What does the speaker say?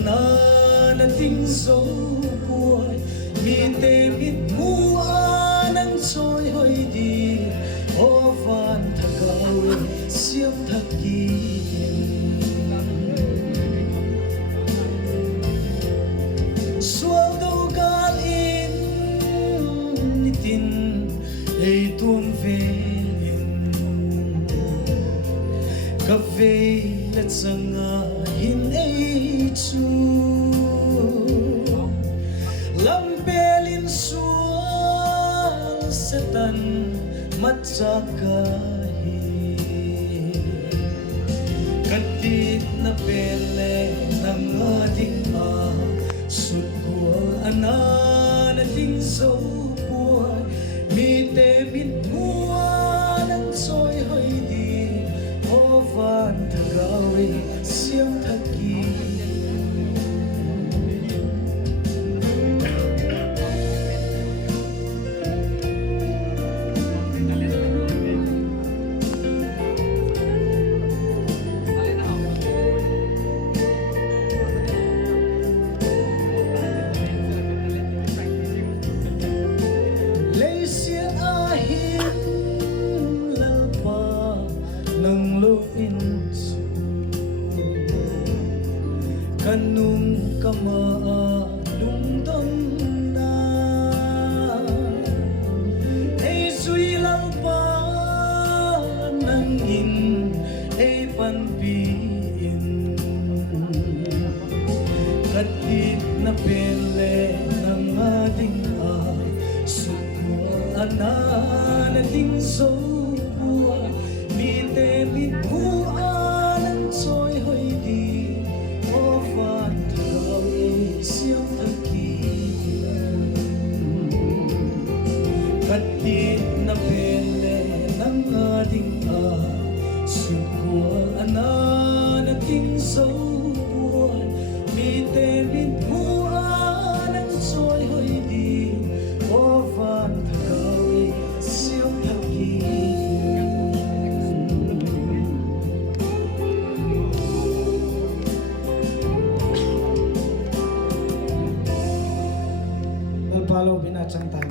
nating dấu buồn mi tê mít mu anang choi hoi di o van thakawi siam thaki sual do gal in nitin ei tuam velin ka veilet sanga hin ei chu lampelin sual setan matjakahi katit na pele ng ating sudkual nating saupuan mite mitmuan ang soy hoy di ovan tagawi siyang thaki kanung kamalungdon na ay suilang pa nangin ay panpiin katit na pele ng ating sukuan nating sobuan mite mitmuan ang soy hoy di ovan tagawi siyang thaki katit na pele ng ating sukuan nating sobuan mite mitmuan ang soy hoy di ovan tagawi siyang thaki follow binachang tayo.